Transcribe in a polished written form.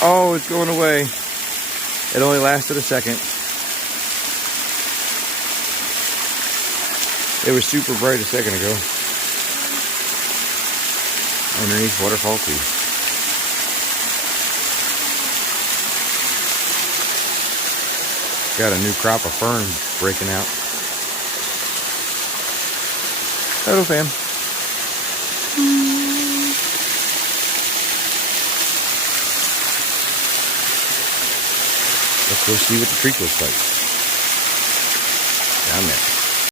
Oh, it's going away. It only lasted a second. It was super bright a second ago. Underneath Waterfall 2. Got a new crop of fern breaking out. Hello, fam. Let's go see what the creek looks like down there.